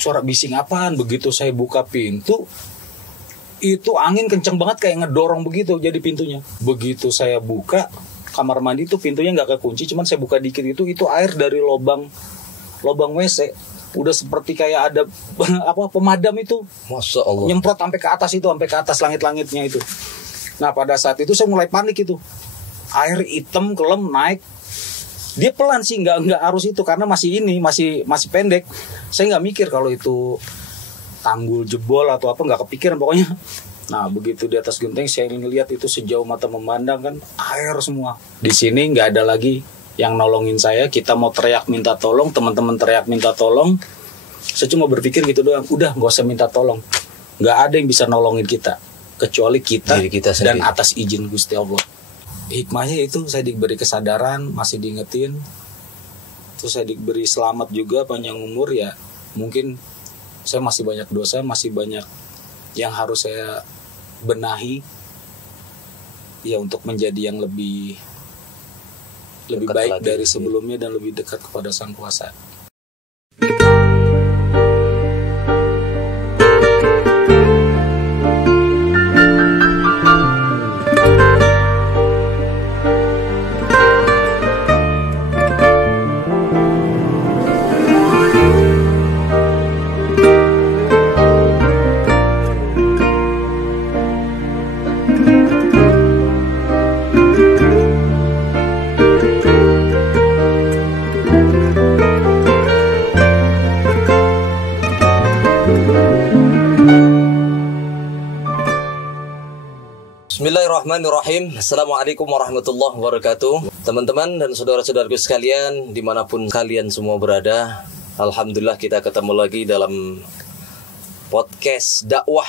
suara bising apaan. Begitu saya buka pintu, itu angin kenceng banget kayak ngedorong begitu jadi pintunya. Begitu saya buka kamar mandi itu pintunya nggak kekunci, cuman saya buka dikit itu air dari lubang WC udah seperti kayak ada pemadam itu. Masya Allah. Nyemprot sampai ke atas langit-langitnya itu. Nah pada saat itu saya mulai panik itu. Air hitam kelem naik. Dia pelan sih, nggak arus itu karena masih pendek. Saya nggak mikir kalau itu tanggul jebol atau apa, nggak kepikiran pokoknya. Nah begitu di atas genteng saya ngelihat itu sejauh mata memandang kan air semua. Di sini nggak ada lagi yang nolongin saya. Kita mau teriak minta tolong, teman-teman teriak minta tolong. Saya cuma berpikir gitu doang, udah nggak usah minta tolong. Nggak ada yang bisa nolongin kita kecuali kita dan atas izin Gusti Allah. Hikmahnya itu saya diberi kesadaran, masih diingetin. Terus saya diberi selamat juga panjang umur ya. Mungkin saya masih banyak dosa, masih banyak yang harus saya benahi ya untuk menjadi yang lebih baik dari sebelumnya dan lebih dekat kepada Sang Kuasa. Bismillahirrahmanirrahim. Assalamualaikum warahmatullahi wabarakatuh. Teman-teman dan saudara-saudaraku sekalian, dimanapun kalian semua berada, alhamdulillah kita ketemu lagi dalam podcast dakwah.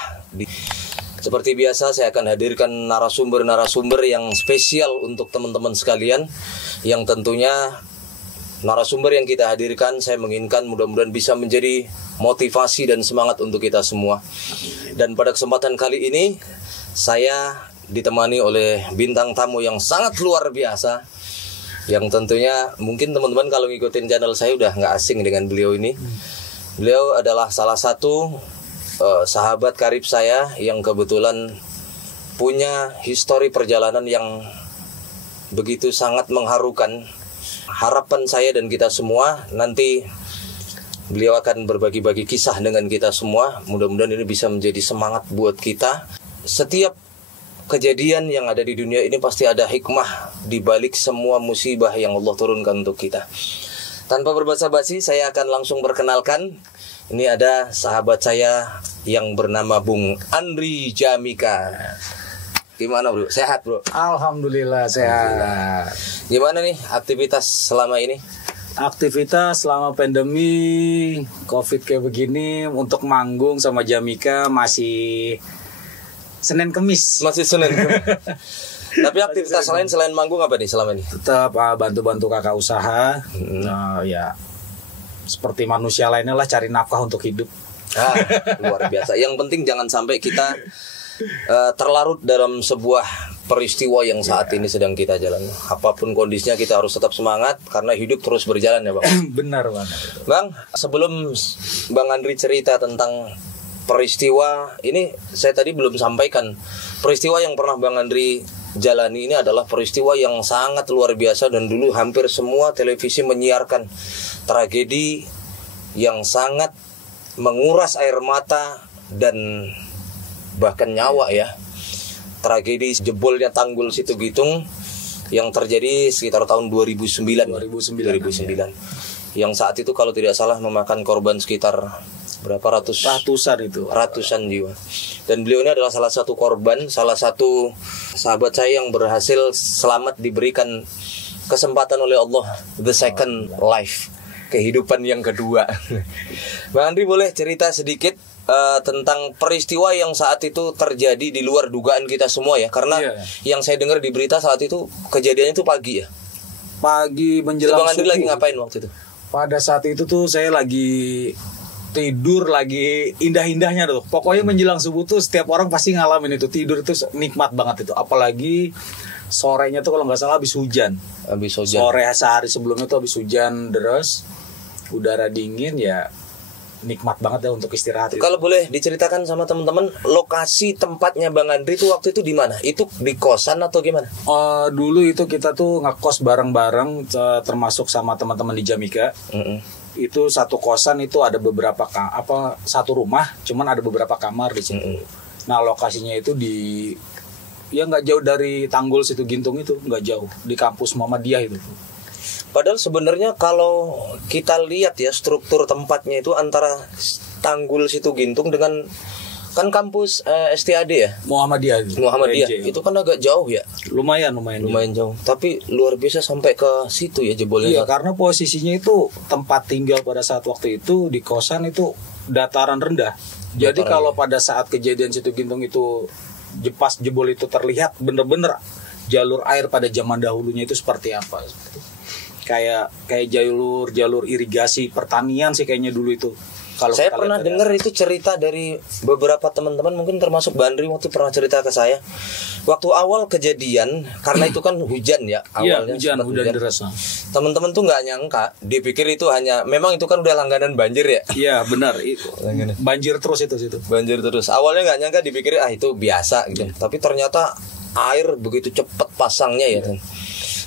Seperti biasa saya akan hadirkan narasumber-narasumber yang spesial untuk teman-teman sekalian, yang tentunya narasumber yang kita hadirkan saya menginginkan mudah-mudahan bisa menjadi motivasi dan semangat untuk kita semua. Dan pada kesempatan kali ini saya ditemani oleh bintang tamu yang sangat luar biasa, yang tentunya mungkin teman-teman kalau ngikutin channel saya udah nggak asing dengan beliau ini. Beliau adalah salah satu sahabat karib saya yang kebetulan punya histori perjalanan yang begitu sangat mengharukan. Harapan saya dan kita semua nanti beliau akan berbagi-bagi kisah dengan kita semua. Mudah-mudahan ini bisa menjadi semangat buat kita. Setiap kejadian yang ada di dunia ini pasti ada hikmah di balik semua musibah yang Allah turunkan untuk kita. Tanpa berbasa-basi, saya akan langsung perkenalkan. Ini ada sahabat saya yang bernama Bung Andri Jamika. Gimana bro? Sehat bro? Alhamdulillah sehat. Gimana nih aktivitas selama ini? Aktivitas selama pandemi COVID kayak begini, untuk manggung sama Jamika masih Senin Kemis. Masih Senin Kemis. Tapi aktivitas lain selain manggung apa nih selama ini? Tetap bantu-bantu kakak usaha. Ya seperti manusia lainnya lah, cari nafkah untuk hidup. Luar biasa. Yang penting jangan sampai kita terlarut dalam sebuah peristiwa yang saat ini sedang kita jalani. Apapun kondisinya kita harus tetap semangat karena hidup terus berjalan ya Bang. Benar banget. Bang, sebelum Bang Andri cerita tentang peristiwa ini, saya tadi belum sampaikan. Peristiwa yang pernah Bang Andri jalani ini adalah peristiwa yang sangat luar biasa, dan dulu hampir semua televisi menyiarkan tragedi yang sangat menguras air mata dan bahkan nyawa ya. Tragedi jebolnya tanggul Situgitung yang terjadi sekitar tahun 2009. Yang saat itu kalau tidak salah memakan korban sekitar berapa ratusan jiwa. Dan beliau ini adalah salah satu korban, salah satu sahabat saya yang berhasil selamat diberikan kesempatan oleh Allah, the second life, kehidupan yang kedua. Bang Andri boleh cerita sedikit tentang peristiwa yang saat itu terjadi di luar dugaan kita semua ya, karena yang saya dengar di berita saat itu kejadiannya itu pagi ya. Pagi menjelang Bang Andri lagi ngapain waktu itu? Pada saat itu tuh saya lagi tidur, lagi indah-indahnya tuh. Pokoknya menjelang subuh tuh setiap orang pasti ngalamin itu. Tidur itu nikmat banget itu. Apalagi sorenya tuh kalau nggak salah habis hujan. Sore sehari sebelumnya tuh habis hujan deras, udara dingin ya. nikmat banget ya untuk istirahat. Kalau boleh diceritakan sama teman-teman, lokasi tempatnya Bang Andri itu waktu itu di mana? Itu di kosan atau gimana? Dulu itu kita tuh ngekos bareng-bareng, termasuk sama teman-teman di Jamika. Itu satu kosan itu ada beberapa satu rumah, cuman ada beberapa kamar di situ. Nah lokasinya itu ya nggak jauh dari Tanggul Situ Gintung itu, nggak jauh, di kampus Muhammadiyah itu. Padahal sebenarnya kalau kita lihat ya struktur tempatnya itu antara Tanggul Situ Gintung dengan kan kampus STAD ya, Muhammadiyah itu kan agak jauh ya, lumayan jauh. Tapi luar biasa sampai ke situ ya jebolnya. Iya, karena posisinya itu tempat tinggal pada saat waktu itu di kosan itu dataran rendah. Jadi kalau pada saat kejadian Situ Gintung itu pas jebol itu terlihat bener-bener jalur air pada zaman dahulunya itu seperti apa. Kayak jalur irigasi pertanian sih kayaknya dulu itu. Kalau saya pernah dengar itu cerita dari beberapa teman-teman, mungkin termasuk Bandri waktu pernah cerita ke saya. Waktu awal kejadian, karena itu kan hujan ya awalnya. Iya, hujan deras. Teman-teman tuh nggak nyangka, dipikir itu hanya, memang itu kan udah langganan banjir ya. Iya benar, itu banjir terus itu situ. Banjir terus. Awalnya nggak nyangka, dipikir itu biasa gitu. Tapi ternyata air begitu cepat pasangnya ya.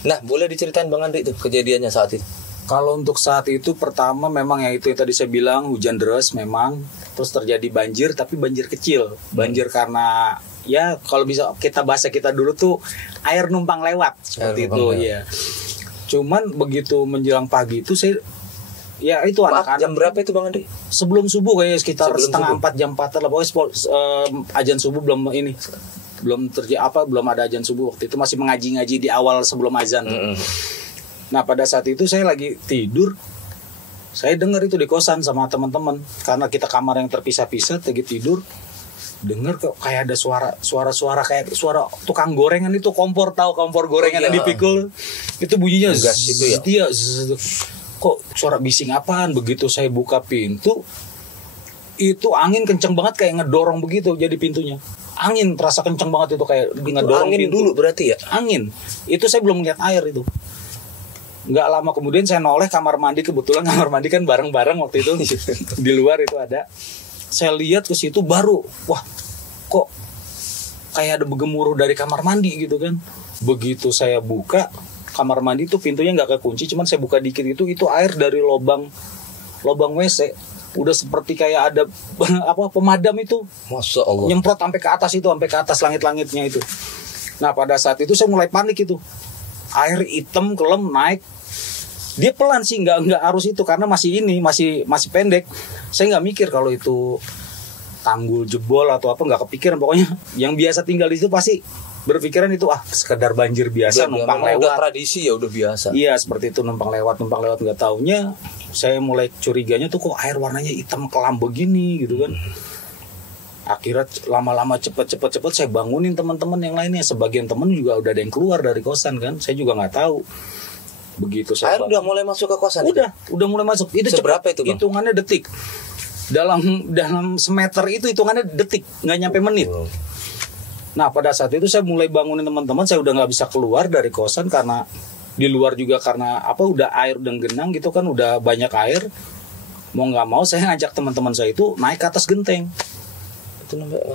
Nah, boleh diceritain Bang Andri itu kejadiannya saat itu? Kalau untuk saat itu pertama memang ya itu yang tadi saya bilang, hujan deras memang, terus terjadi banjir tapi banjir kecil. Banjir karena ya kalau bisa kita bahasa kita dulu tuh air numpang lewat seperti itu ya. Cuman begitu menjelang pagi itu saya ya itu anak-anak. Jam berapa itu Bang Andri? Sebelum subuh kayaknya sekitar setengah 4 jam 4 lah, pokoknya azan subuh belum ada azan subuh waktu itu, masih mengaji-ngaji di awal sebelum azan. Nah pada saat itu saya lagi tidur, saya dengar itu di kosan sama teman-teman, karena kita kamar yang terpisah-pisah, lagi tidur dengar kok kayak ada suara kayak suara tukang gorengan itu, kompor gorengan yang dipikul itu bunyinya gas itu ya. Kok suara bising apaan? Begitu saya buka pintu, itu angin kenceng banget kayak ngedorong begitu, jadi pintunya angin terasa kenceng banget itu kayak ngedorong angin pintu. Dulu berarti ya? Angin. Itu saya belum lihat air itu. Nggak lama kemudian saya noleh kamar mandi, kebetulan kamar mandi kan bareng-bareng waktu itu di luar itu ada. Saya lihat ke situ baru, wah kok kayak ada bergemuruh dari kamar mandi gitu kan. Begitu saya buka kamar mandi itu pintunya nggak kekunci, cuman saya buka dikit itu air dari lubang WC. Udah seperti kayak ada pemadam itu. Masya Allah. Nyemprot sampai ke atas langit-langitnya itu. Nah pada saat itu saya mulai panik itu. Air hitam kelem naik. Dia pelan sih, nggak arus itu karena masih pendek. Saya nggak mikir kalau itu tanggul jebol atau apa, nggak kepikiran. Pokoknya yang biasa tinggal di situ pasti berpikiran itu sekedar banjir biasa, numpang lewat. Udah tradisi ya, udah biasa. Iya seperti itu, numpang lewat nggak taunya. Saya mulai curiganya tuh kok air warnanya hitam kelam begini gitu kan. Akhirnya lama-lama cepet saya bangunin teman-teman yang lainnya. Sebagian teman juga udah ada yang keluar dari kosan kan. Saya juga nggak tahu. Begitu saya air udah mulai masuk ke kosan. Udah mulai masuk. Itu seberapa cepet, itu Bang? Hitungannya detik. Dalam semeter itu hitungannya detik, nggak nyampe menit. Nah pada saat itu saya mulai bangunin teman-teman. Saya udah nggak bisa keluar dari kosan karena di luar juga karena udah air udah genang gitu kan, udah banyak air. Mau nggak mau saya ngajak teman-teman saya itu naik ke atas genteng.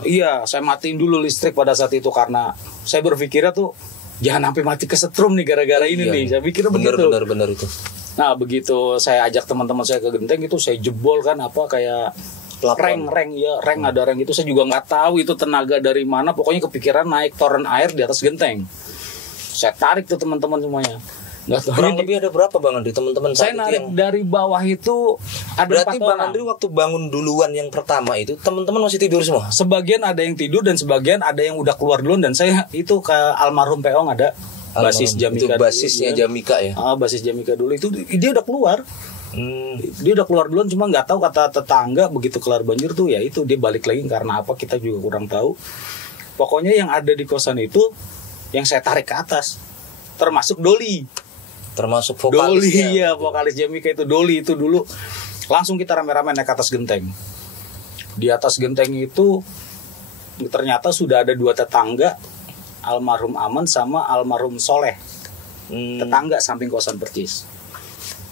Iya, saya matiin dulu listrik pada saat itu karena saya berpikirnya tuh jangan sampai mati kesetrum nih gara-gara ini nih. Saya pikir begitu. Benar itu. Nah begitu saya ajak teman-teman saya ke genteng itu, saya jebol kan kayak reng ada reng itu, saya juga nggak tahu itu tenaga dari mana. Pokoknya kepikiran naik toren air di atas genteng. Saya tarik tuh teman-teman semuanya. Kurang lebih ada berapa Bang Andri teman-teman saya narik dari bawah itu ada 4 orang. Berarti Bang Andri waktu bangun duluan yang pertama itu teman-teman masih tidur semua? Sebagian ada yang tidur dan sebagian ada yang udah keluar duluan, dan saya itu ke almarhum Peong ada basis Jamika. Itu basisnya dulu, Jamika ya? Basis Jamika dulu itu dia udah keluar. Dia udah keluar duluan, cuma nggak tahu kata tetangga begitu kelar banjir tuh ya itu dia balik lagi karena apa kita juga kurang tahu. Pokoknya yang ada di kosan itu yang saya tarik ke atas termasuk Doli. Termasuk vokalisnya. Doli ya, vokalis Jamika itu Doli itu dulu. Langsung kita rame-rame naik ke atas genteng. Di atas genteng itu ternyata sudah ada 2 tetangga, almarhum Aman sama almarhum Soleh. Tetangga samping kosan percis.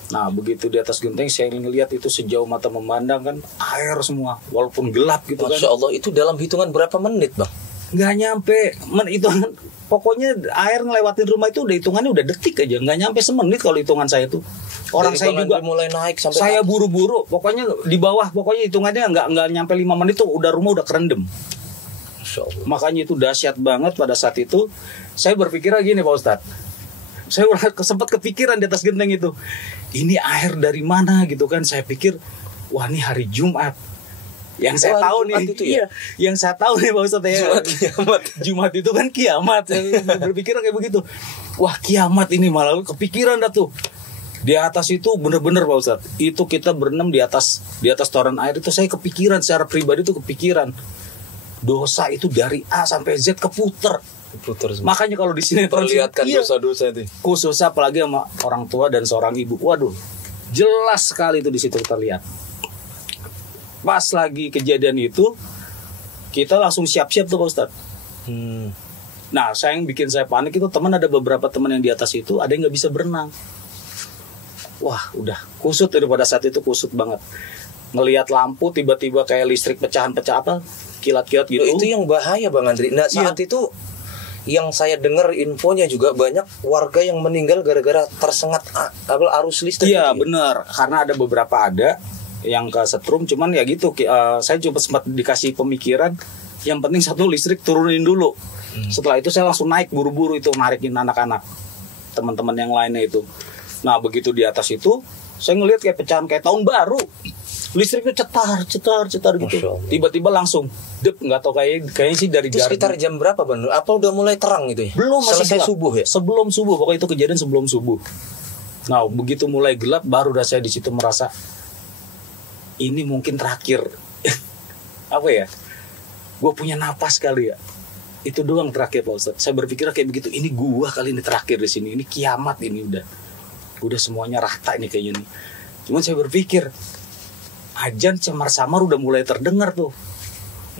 Nah begitu di atas genteng saya ngelihat itu sejauh mata memandang kan air semua, walaupun gelap gitu Masya kan. Allah, itu dalam hitungan berapa menit bang? Nggak nyampe itu pokoknya air ngelewatin rumah itu udah hitungannya udah detik aja, nggak nyampe semenit kalau hitungan saya tuh. Orang Dari saya Bang juga Andri mulai naik sampai saya buru-buru, pokoknya di bawah, pokoknya hitungannya nggak nyampe 5 menit tuh udah rumah udah kerendam. Masya Allah. Makanya itu dahsyat banget pada saat itu. Saya berpikir gini Pak Ustadz, saya sempat kepikiran di atas genteng itu, ini air dari mana gitu kan. Saya pikir wah ini hari Jumat. Yang saya tahu nih itu ya? yang saya tahu nih Pak Ustadz ya, Jumat kiamat. Jumat itu kan kiamat. Saya berpikir kayak begitu, wah kiamat ini, malah kepikiran dah tuh. Di atas itu bener-bener Pak Ustadz, itu kita berenam di atas toren air itu, saya kepikiran secara pribadi tuh kepikiran dosa itu dari A sampai Z keputer. Makanya kalau di sini perlihatkan dosa-dosa itu. Khusus apalagi sama orang tua dan seorang ibu. Waduh, jelas sekali itu di situ terlihat. Pas lagi kejadian itu, kita langsung siap-siap tuh Pak Ustadz. Nah, yang bikin saya panik itu teman, ada beberapa teman yang di atas itu ada yang nggak bisa berenang. Wah, udah kusut itu pada saat itu, kusut banget. Ngelihat lampu tiba-tiba kayak listrik pecahan-pecah apa, kilat-kilat gitu. Itu yang bahaya Bang Andri. Nah, saat itu yang saya dengar infonya juga banyak warga yang meninggal gara-gara tersengat arus listrik. Iya, benar. Karena ada beberapa yang kesetrum, cuman ya gitu. Saya cuma sempat dikasih pemikiran, yang penting satu listrik turunin dulu. Setelah itu saya langsung naik buru-buru itu narikin anak-anak, teman-teman yang lainnya itu. Nah begitu di atas itu, saya ngelihat kayak pecahan kayak tahun baru. Listriknya cetar gitu. Tiba-tiba langsung nggak tahu kayaknya sih dari itu sekitar jam berapa Bang? Apa udah mulai terang gitu ya? Belum, masih selesai gelap. Subuh ya? Sebelum subuh, pokoknya itu kejadian sebelum subuh. Nah begitu mulai gelap, baru udah saya di situ merasa ini mungkin terakhir. Apa ya? Gue punya napas kali ya. Itu doang terakhir Pak Ustadz. Saya berpikir kayak begitu. Ini gua kali ini terakhir di sini. Ini kiamat ini udah semuanya rata ini kayaknya nih. Cuman saya berpikir ajan samar-samar udah mulai terdengar tuh.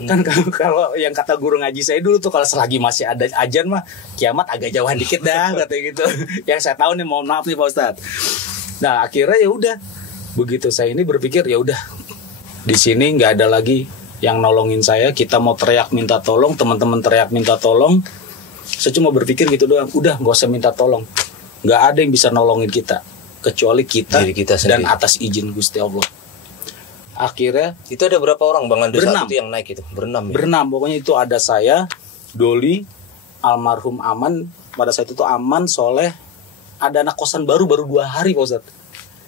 Kan kalau yang kata guru ngaji saya dulu tuh, kalau selagi masih ada ajan mah kiamat agak jauhan dikit dah katanya gitu. Yang saya tahu nih, mohon maaf nih Pak Ustadz. Nah akhirnya ya udah, begitu saya ini berpikir ya udah, di sini nggak ada lagi yang nolongin saya. Kita mau teriak minta tolong, teman-teman teriak minta tolong, saya cuma berpikir gitu doang, udah nggak usah minta tolong, nggak ada yang bisa nolongin kita kecuali kita dan atas izin Gusti Allah. Akhirnya itu ada berapa orang Bang Andri saat berenam. itu yang naik itu? Berenam ya? Berenam, pokoknya itu ada saya, Doli, almarhum Aman, pada saat itu Aman, Soleh, ada anak kosan baru 2 hari Pak Ustadz.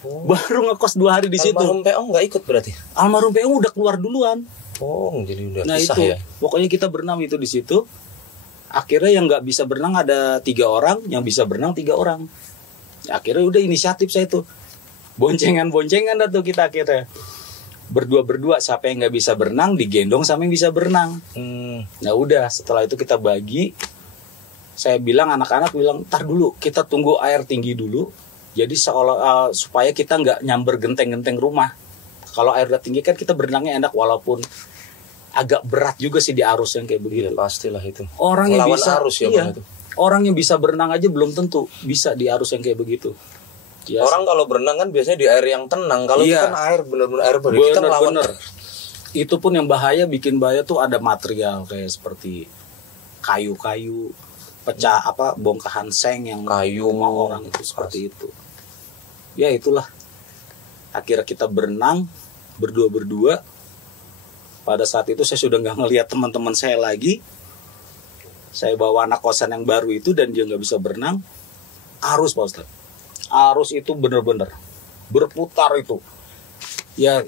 Baru ngekos 2 hari di situ. Almarhum Peong nggak ikut berarti? Almarhum Peong udah keluar duluan. Oh, jadi udah Nah pisah itu, ya? pokoknya kita berenam itu di situ. Akhirnya yang nggak bisa berenang ada 3 orang, yang bisa berenang 3 orang. Akhirnya udah inisiatif saya tuh, boncengan dah tuh kita akhirnya. Berdua, siapa yang nggak bisa berenang digendong sama yang bisa berenang. Nah udah, setelah itu kita bagi. Saya bilang, anak-anak bilang, ntar dulu, kita tunggu air tinggi dulu. Jadi supaya kita nggak nyamber genteng-genteng rumah. Kalau air udah tinggi kan kita berenangnya enak, walaupun agak berat juga sih di arus yang kayak begitu. Ya, pastilah itu. Orang yang bisa arus ya, iya, Bang, itu. orang yang bisa berenang aja belum tentu bisa di arus yang kayak begitu. Ya, orang kalau berenang kan biasanya di air yang tenang. Kalau itu kan air benar-benar air berat. Kita melawan. Itu pun yang bikin bahaya tuh ada material kayak seperti kayu-kayu pecah, bongkahan seng yang kayu rumah orang itu seperti itu. Ya itulah. Akhirnya kita berenang berdua. Pada saat itu saya sudah nggak ngelihat teman-teman saya lagi. Saya bawa anak kosan yang baru itu dan dia nggak bisa berenang. Arus Pak Ustadz. Arus itu bener-bener berputar itu. Ya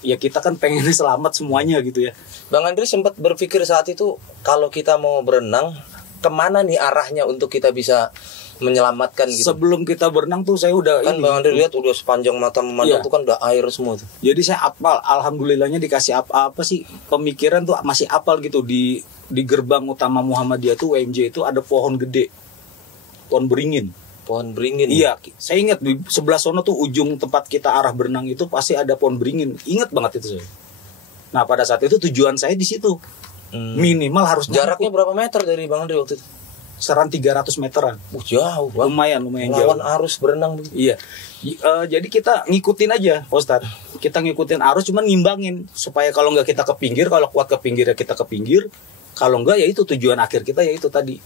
kita kan pengennya selamat semuanya gitu ya. Bang Andri sempat berpikir saat itu, kalau kita mau berenang, kemana nih arahnya untuk kita bisa menyelamatkan gitu? Sebelum kita berenang tuh saya udah kan Bang Andri lihat udah sepanjang mata memandang tuh kan udah air semua tuh. Jadi saya apal, alhamdulillahnya dikasih apa sih pemikiran tuh masih apal gitu. Di gerbang utama Muhammadiyah tuh WMJ itu ada pohon gede, pohon beringin. Pohon beringin. Iya, saya ingat di sebelah sono tuh ujung tempat kita arah berenang itu pasti ada pohon beringin. Ingat banget itu saya. Nah pada saat itu tujuan saya di situ. Minimal harus jaraknya berapa meter dari Bang Andri waktu itu? seran 300 meteran. Jauh Bang. Lumayan jauh. Lawan arus berenang begitu. Iya. Jadi kita ngikutin aja, Pak Ustadz. Kita ngikutin arus, cuman ngimbangin supaya kalau nggak kita ke pinggir, kalau kuat ke pinggir ya kita ke pinggir. Kalau nggak ya itu tujuan akhir kita ya itu tadi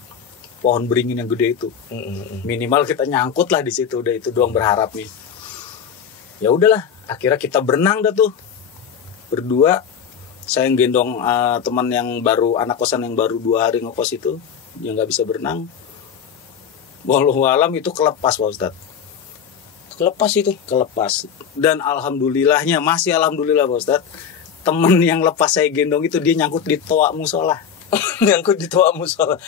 pohon beringin yang gede itu. Minimal kita nyangkut lah di situ, udah itu doang berharapnya. Ya udahlah, akhirnya kita berenang dah tuh berdua. Saya yang gendong teman yang baru, anak kosan yang baru 2 hari ngekos itu, yang nggak bisa berenang. Wallahu alam itu kelepas Pak Ustadz. Kelepas. Dan alhamdulillah Pak Ustadz, temen yang lepas saya gendong itu dia nyangkut di toa musola. Nyangkut di toa musola.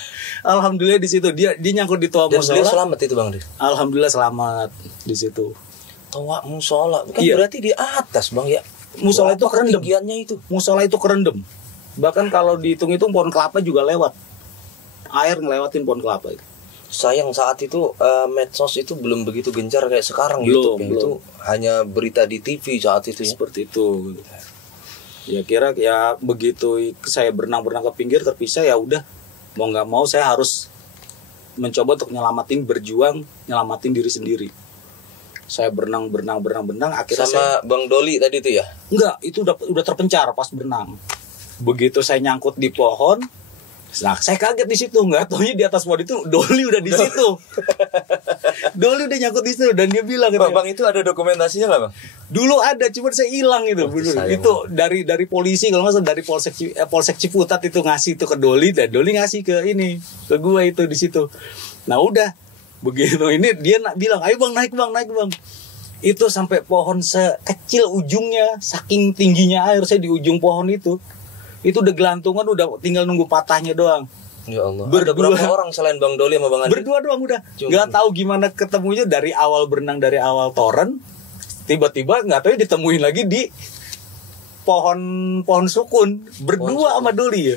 Alhamdulillah di situ dia nyangkut di toa musola. Dan beliau selamat itu Bang. Alhamdulillah selamat di situ. Toa musola, kan iya. Berarti di atas Bang ya. Musola itu kerendam. Musola itu kerendam. Bahkan kalau dihitung-hitung pohon kelapa juga lewat. Air ngelewatin pohon kelapa itu. Sayang saat itu medsos itu belum begitu gencar kayak sekarang. Belum. Itu hanya berita di TV saat itu ya. Seperti itu. Ya kira ya begitu saya berenang ke pinggir terpisah, ya udah mau nggak mau saya harus mencoba untuk nyelamatin diri sendiri. Saya berenang akhirnya sama Bang Doli tadi itu ya? Enggak, itu udah terpencar pas berenang. Begitu saya nyangkut di pohon, nah saya kaget di situ, nggak taunya di atas pohon itu Doli udah di situ. Doli udah nyangkut di situ dan dia bilang Bang itu ada dokumentasinya nggak Bang? Dulu ada, cuma saya hilang itu. Itu dari polisi kalau nggak salah, dari Polsek Ciputat itu ngasih itu ke Doli, dan Doli ngasih ke gua itu di situ. Nah udah begitu ini dia bilang, ayo Bang naik bang. Itu sampai pohon sekecil ujungnya, saking tingginya air, saya di ujung pohon itu udah gelantungan, udah tinggal nunggu patahnya doang. Ya Allah. Ada berapa orang selain Bang Doli sama Bang Andi? Berdua doang udah. Nggak tahu gimana ketemunya, dari awal berenang, dari awal toren, tiba-tiba nggak tahu ditemuin lagi di pohon sukun, berdua sama Doli ya.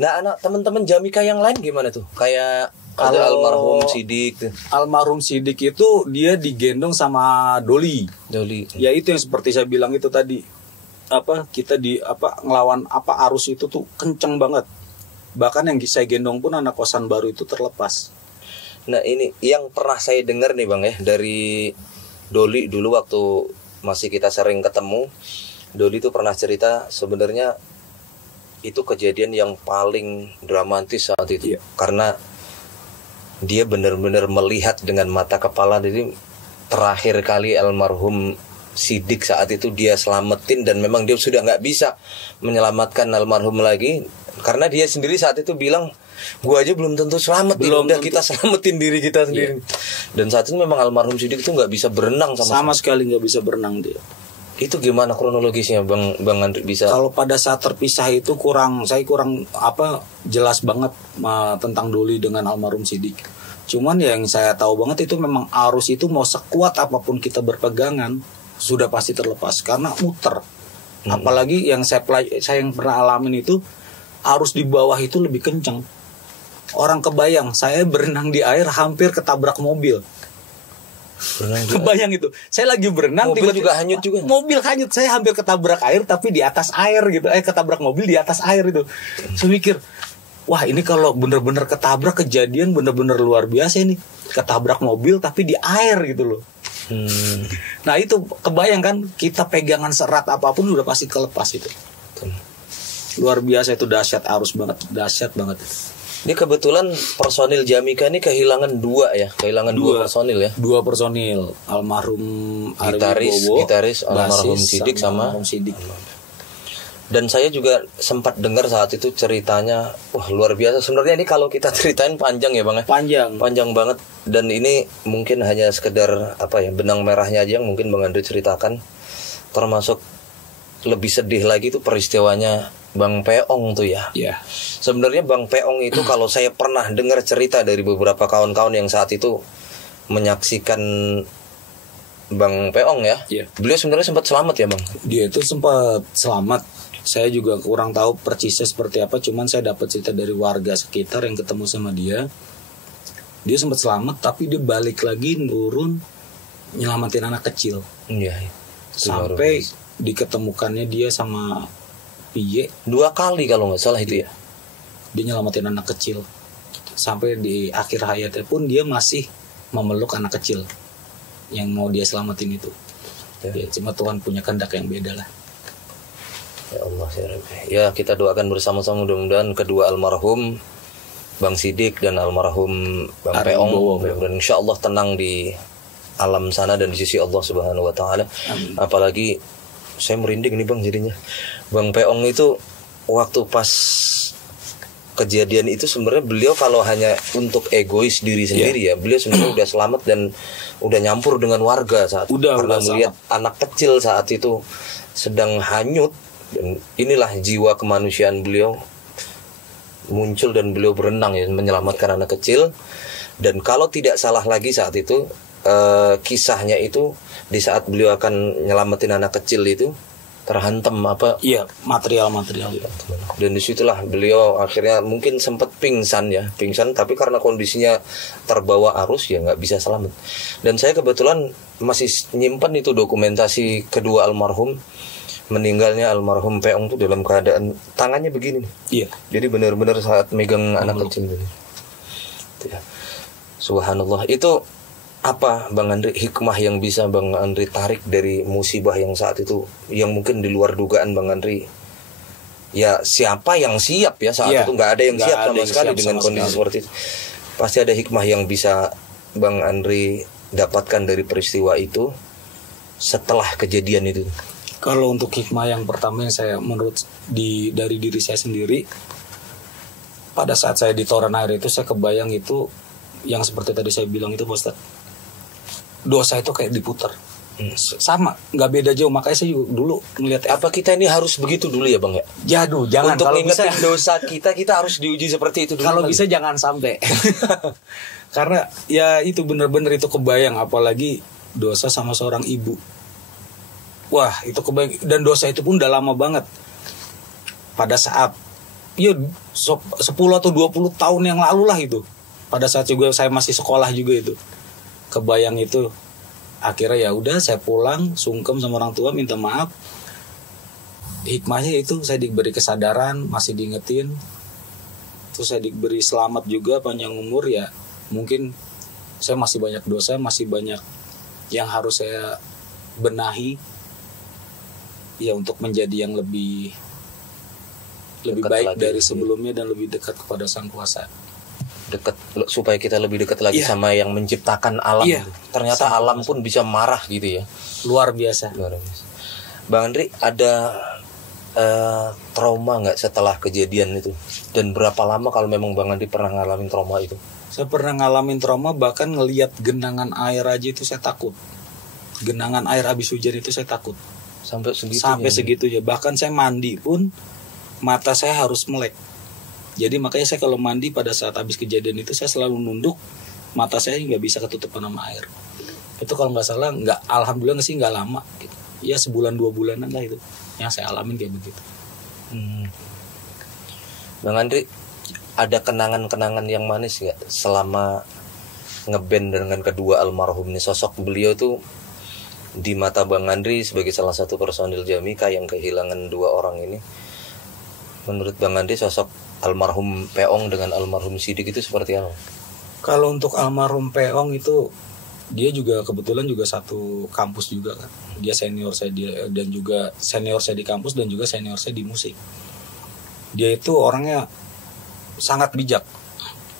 Nah, anak teman-teman Jamika yang lain gimana tuh? Kayak ada almarhum Sidik. Almarhum Sidik itu dia digendong sama Doli. Ya itu yang seperti saya bilang itu tadi. Kita ngelawan arus itu tuh kenceng banget. Bahkan yang saya gendong pun anak kosan baru itu terlepas. Nah, ini yang pernah saya dengar nih Bang ya, dari Doli dulu waktu masih kita sering ketemu. Doli itu pernah cerita sebenarnya itu kejadian yang paling dramatis saat itu. Karena dia benar-benar melihat dengan mata kepala. Jadi terakhir kali almarhum Sidik saat itu dia selamatin, dan memang dia sudah nggak bisa menyelamatkan almarhum lagi, karena dia sendiri saat itu bilang, gua aja belum tentu selamat, udah kita selamatin diri kita sendiri. Dan saat itu memang almarhum Sidik itu nggak bisa berenang sama sekali, nggak bisa berenang dia. Itu gimana kronologisnya Bang Andri bisa? Kalau pada saat terpisah itu saya kurang jelas banget tentang Doli dengan almarhum Sidik. Cuman yang saya tahu banget itu memang arus itu mau sekuat apapun kita berpegangan sudah pasti terlepas karena muter. Apalagi yang saya yang pernah alamin itu arus di bawah itu lebih kencang. Orang kebayang saya berenang di air hampir ketabrak mobil. Kebayang itu. Saya lagi berenang, mobil juga hanyut juga. Mobil hanyut, saya hampir ketabrak air tapi di atas air gitu. Ketabrak mobil di atas air itu. Saya mikir, wah ini kalau bener-bener ketabrak, kejadian bener-bener luar biasa ini. Ketabrak mobil tapi di air gitu loh. Nah itu kebayang kan, kita pegangan serat apapun udah pasti kelepas itu. Luar biasa itu, dahsyat banget. Ini kebetulan personil Jamika ini kehilangan dua personil ya. Dua personil, almarhum gitaris almarhum Sidik sama Sidik. Dan saya juga sempat dengar saat itu ceritanya, wah luar biasa. Sebenarnya ini kalau kita ceritain panjang ya Bang ya. Panjang banget. Dan ini mungkin hanya sekedar benang merahnya aja yang mungkin Bang Andri ceritakan. Termasuk lebih sedih lagi itu peristiwanya Bang Peong tuh ya. Sebenarnya Bang Peong itu kalau saya pernah dengar cerita dari beberapa kawan-kawan yang saat itu menyaksikan Bang Peong ya. Beliau sebenarnya sempat selamat ya Bang. Dia itu sempat selamat. Saya juga kurang tahu persisnya seperti apa, cuman saya dapat cerita dari warga sekitar yang ketemu sama dia. Dia sempat selamat, tapi dia balik lagi nurun nyelamatin anak kecil. Sampai diketemukannya dia sama piye 2 kali kalau nggak salah itu ya. Dia nyelamatin anak kecil. sampai di akhir hayatnya pun dia masih memeluk anak kecil yang mau dia selamatin itu. Ya, cuma Tuhan punya kehendak yang beda lah. Ya Allah ya Rabbi. Ya, kita doakan bersama-sama mudah-mudahan kedua almarhum Bang Sidik dan almarhum Bang Peong mudah-mudahan insyaallah tenang di alam sana dan di sisi Allah Subhanahu wa taala. Apalagi saya merinding nih Bang jadinya. Bang Peong itu waktu pas kejadian itu sebenarnya beliau kalau hanya untuk egois diri sendiri ya beliau sebenarnya udah selamat dan udah nyampur dengan warga saat karena melihat anak kecil saat itu sedang hanyut, dan inilah jiwa kemanusiaan beliau muncul dan beliau berenang ya menyelamatkan anak kecil. Dan kalau tidak salah lagi saat itu kisahnya itu di saat beliau akan nyelamatin anak kecil itu terhantam material dan disitulah beliau akhirnya mungkin sempat pingsan tapi karena kondisinya terbawa arus ya nggak bisa selamat. Dan saya kebetulan masih nyimpan itu dokumentasi kedua almarhum, meninggalnya almarhum Peong itu dalam keadaan tangannya begini nih. Jadi benar-benar saat megang anak kecil ini. Subhanallah. Itu apa Bang Andri hikmah yang bisa Bang Andri tarik dari musibah yang saat itu yang mungkin di luar dugaan Bang Andri? Ya siapa yang siap ya saat itu nggak ada yang siap sama sekali dengan kondisi seperti itu. Pasti ada hikmah yang bisa Bang Andri dapatkan dari peristiwa itu setelah kejadian itu. Kalau untuk hikmah yang pertama yang saya menurut dari diri saya sendiri, pada saat saya di toran air itu saya kebayang itu yang seperti tadi saya bilang itu Pak Ustadz, dosa itu kayak diputar sama, nggak beda jauh. Makanya saya juga dulu ngeliat apa kita ini harus begitu dulu ya Bang ya? Jadu, jangan. Untuk ingetin dosa kita harus diuji seperti itu dulu. Kalau bisa jangan sampai. Karena ya itu benar-benar itu kebayang, apalagi dosa sama seorang ibu. Wah itu kebayang, dan dosa itu pun udah lama banget. Pada saat 10 atau 20 tahun yang lalu lah itu. Pada saat juga saya masih sekolah juga itu. Kebayang itu. Akhirnya ya udah saya pulang, sungkem sama orang tua, minta maaf. Hikmahnya itu saya diberi kesadaran, masih diingetin. Terus saya diberi selamat juga, panjang umur ya. Mungkin saya masih banyak dosa, masih banyak yang harus saya benahi. Ya untuk menjadi yang lebih baik dari sebelumnya dan lebih dekat kepada Sang Kuasa. Dekat supaya kita lebih dekat lagi sama yang menciptakan alam. Ternyata alam pun bisa marah gitu ya. Luar biasa. Bang Andri ada trauma nggak setelah kejadian itu? Dan berapa lama kalau memang Bang Andri pernah ngalamin trauma itu? Saya pernah ngalamin trauma, bahkan ngelihat genangan air aja itu saya takut. Genangan air habis hujan itu saya takut. Sampai segitunya. Bahkan saya mandi pun mata saya harus melek. Jadi makanya saya kalau mandi pada saat habis kejadian itu saya selalu nunduk, mata saya nggak bisa ketutupan sama air. Itu kalau nggak salah, alhamdulillah sih nggak lama. Gitu. Ya 1-2 bulanan lah itu yang saya alamin kayak begitu. Bang Andri, ada kenangan-kenangan yang manis nggak selama ngeband dengan kedua almarhum ini? Sosok beliau tuh di mata Bang Andri sebagai salah satu personil Jamika yang kehilangan 2 orang ini. Menurut Bang Andri sosok almarhum Peong dengan almarhum Sidik itu seperti apa? Kalau untuk almarhum Peong itu dia juga kebetulan juga satu kampus juga kan. Dia senior saya dan juga senior saya di kampus dan juga senior saya di musik. Dia itu orangnya sangat bijak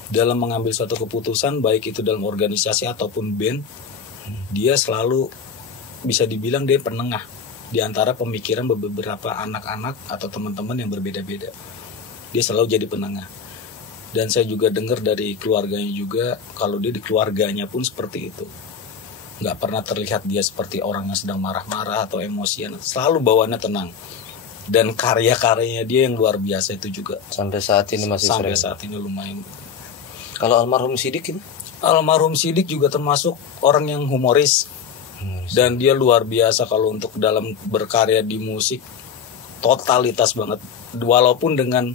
dalam mengambil suatu keputusan, baik itu dalam organisasi ataupun band. Dia selalu bisa dibilang dia penengah di antara pemikiran beberapa anak-anak atau teman-teman yang berbeda-beda. Dia selalu jadi penengah. Dan saya juga dengar dari keluarganya juga, kalau dia di keluarganya pun seperti itu. Nggak pernah terlihat dia seperti orang yang sedang marah-marah atau emosian. Selalu bawaannya tenang. Dan karya-karyanya dia yang luar biasa itu juga. Sampai saat ini masih sampai saat ini lumayan. Kalau almarhum Sidik ini? Almarhum Sidik juga termasuk orang yang humoris. Dan dia luar biasa kalau untuk dalam berkarya di musik. Totalitas banget. Walaupun dengan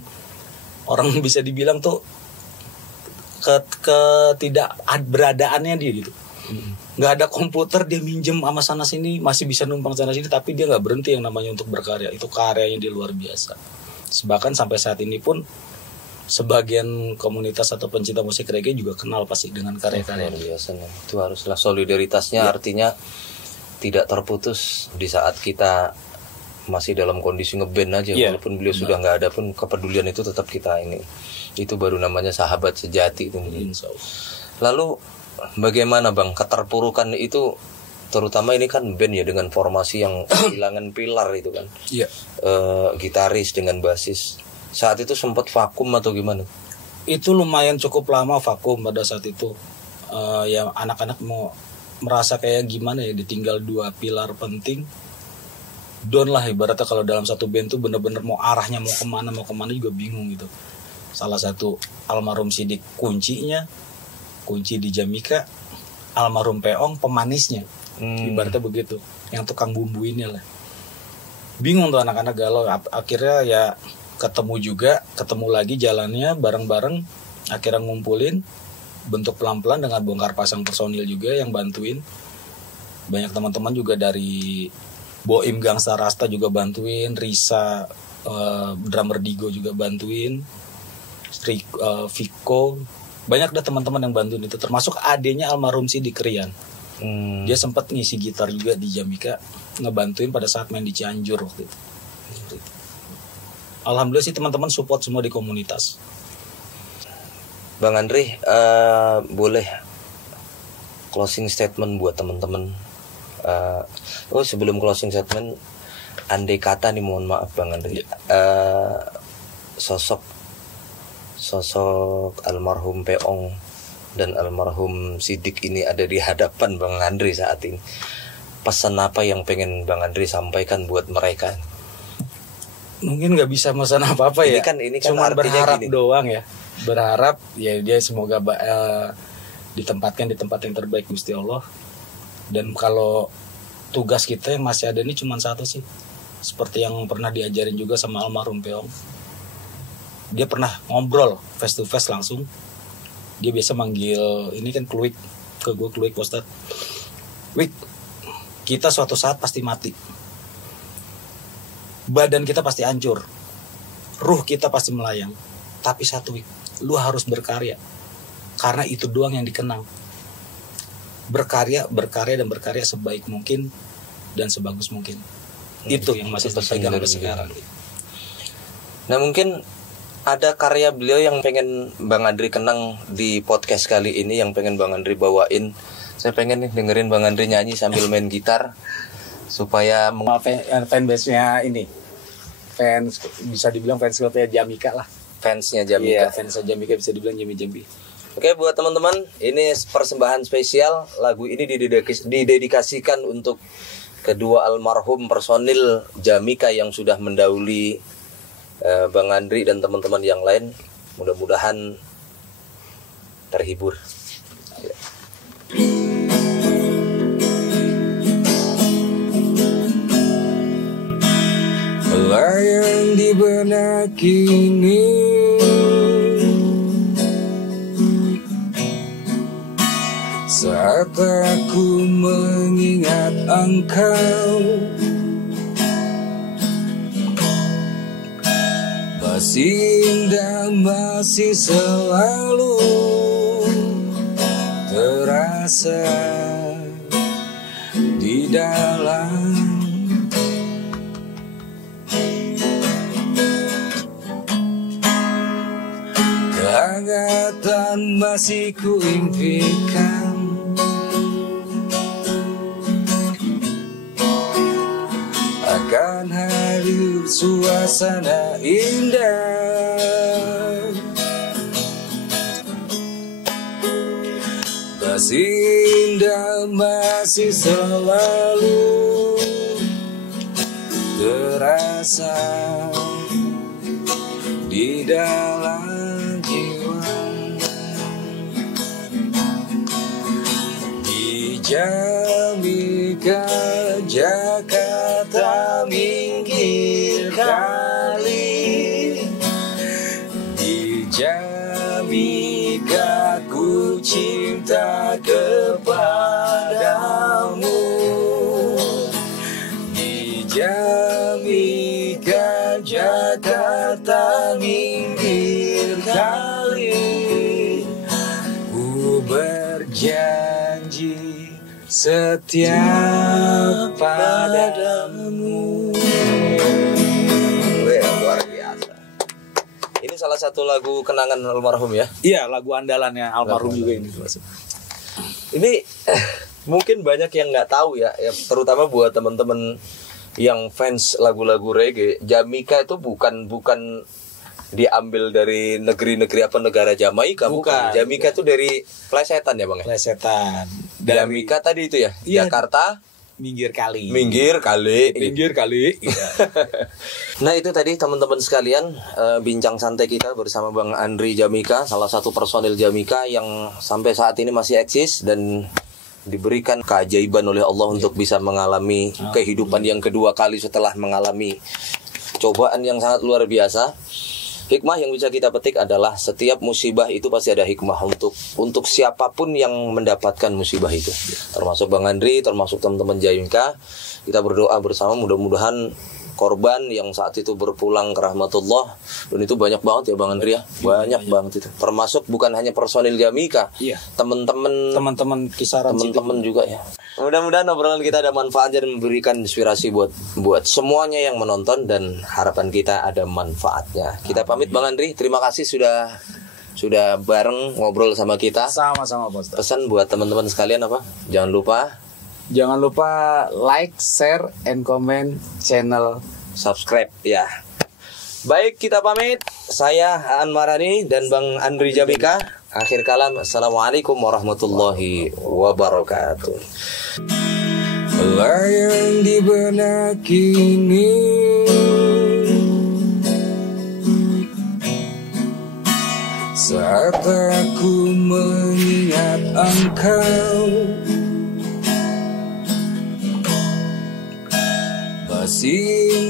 orang bisa dibilang tuh ketidakberadaannya dia gitu. Nggak ada komputer, dia minjem sama sana sini, masih bisa numpang sana sini, tapi dia nggak berhenti yang namanya untuk berkarya. Itu karyanya dia luar biasa. Bahkan sampai saat ini pun sebagian komunitas atau pencinta musik reggae juga kenal pasti dengan karya-karya biasanya. Itu haruslah solidaritasnya, artinya tidak terputus di saat kita masih dalam kondisi ngeband aja, walaupun beliau sudah nggak ada pun kepedulian itu tetap kita ini. Itu baru namanya sahabat sejati itu. Lalu bagaimana Bang keterpurukan itu, terutama ini kan band ya dengan formasi yang kehilangan pilar itu kan, gitaris dengan basis. Saat itu sempat vakum atau gimana? Itu lumayan cukup lama vakum pada saat itu. Ya anak-anak mau merasa kayak gimana ya, ditinggal dua pilar penting. Down lah ibaratnya, kalau dalam satu band tuh bener-bener mau arahnya mau kemana juga bingung gitu. Salah satu almarhum Sidik kunci di Jamika, almarhum Peong pemanisnya, ibaratnya begitu, yang tukang bumbuinnya lah. Bingung tuh anak-anak galau. Akhirnya ya ketemu lagi jalannya bareng-bareng, akhirnya ngumpulin, bentuk pelan-pelan dengan bongkar pasang personil juga yang bantuin. Banyak teman-teman juga dari Boim Gangsta Rasta juga bantuin, Risa drummer Digo juga bantuin, Viko, banyak dah teman-teman yang bantuin itu, termasuk adenya almarhum Sidik Rian. Dia sempat ngisi gitar juga di Jamika, ngebantuin pada saat main di Cianjur waktu itu. Alhamdulillah sih teman-teman support semua di komunitas. Bang Andri, boleh closing statement buat teman-teman. Sebelum closing statement, andai kata nih, mohon maaf Bang Andri, sosok almarhum Peong dan almarhum Sidik ini ada di hadapan Bang Andri saat ini, pesan apa yang pengen Bang Andri sampaikan buat mereka? Mungkin nggak bisa pesan apa-apa ya. Ini kan cuma berharap gini doang ya. Berharap ya dia semoga ditempatkan di tempat yang terbaik Gusti Allah. Dan kalau tugas kita yang masih ada ini cuma satu sih, seperti yang pernah diajarin juga sama almarhum Peong. Dia pernah ngobrol face to face langsung. Dia biasa manggil ini kan Kluik, ke gue Kluik Ustad. Wik, kita suatu saat pasti mati. Badan kita pasti hancur, ruh kita pasti melayang. Tapi satu, Wik, lu harus berkarya, karena itu doang yang dikenang. Berkarya sebaik mungkin dan sebagus mungkin. Itu yang masih terpegang sampai sekarang. Nah, mungkin ada karya beliau yang pengen Bang Andri kenang di podcast kali ini, yang pengen Bang Andri bawain. Saya pengen nih dengerin Bang Andri nyanyi sambil main gitar, supaya fanbase-nya ini, fans bisa dibilang fans klubnya Jamika lah. Fansnya Jamika. Iya, fansnya Jamika bisa dibilang Jambi. Oke, buat teman-teman, ini persembahan spesial. Lagu ini didedikasikan untuk kedua almarhum personil Jamika yang sudah mendahului Bang Andri dan teman-teman yang lain. Mudah-mudahan terhibur. Layang di benak ini, saat aku mengingat engkau, masih indah, masih selalu terasa di dalam kehangatan, masih kuimpikan akan hadir suasana indah, masih indah, masih selalu terasa di dalam jiwa. Di Jamika, Jakarta minggir kali. Di Jamika ku cinta kepadamu. Di Jamika, Jakarta minggir kali. janji setia padamu. Luar biasa. Ini salah satu lagu kenangan almarhum ya? Iya, lagu andalannya almarhum juga ini. Ini mungkin banyak yang nggak tahu ya, terutama buat teman-teman yang fans lagu-lagu reggae. Jamaica itu bukan diambil dari negeri-negeri apa negara Jamaika, bukan. Jamaica itu dari plesetan ya bang? Plesetan. Jamaica tadi itu ya? Iya. Jakarta. Minggir kali. Iya. Nah itu tadi teman-teman sekalian, bincang santai kita bersama Bang Andri Jamaica, salah satu personil Jamaica yang sampai saat ini masih eksis dan diberikan keajaiban oleh Allah untuk bisa mengalami kehidupan yang kedua kali setelah mengalami cobaan yang sangat luar biasa. Hikmah yang bisa kita petik adalah setiap musibah itu pasti ada hikmah untuk siapapun yang mendapatkan musibah itu. Termasuk Bang Andri, termasuk teman-teman Jamaica. Kita berdoa bersama mudah-mudahan korban yang saat itu berpulang ke rahmatullah. Dan itu banyak banget ya Bang Andri ya. Banyak banget itu. Termasuk bukan hanya personil Jamaica. Iya. Teman-teman kisaran teman-teman juga ya. Mudah-mudahan obrolan kita ada manfaatnya dan memberikan inspirasi buat semuanya yang menonton, dan harapan kita ada manfaatnya. Kita pamit Bang Andri, terima kasih sudah bareng ngobrol sama kita. Sama-sama Bos. Pesan buat teman-teman sekalian apa? Jangan lupa like, share, and comment channel, subscribe ya. Baik, kita pamit. Saya Aan Marani dan Bang Andri Jamaica. Akhir kalam, assalamualaikum warahmatullahi wabarakatuh. Layang di benak ini saat aku mengingat engkau, masih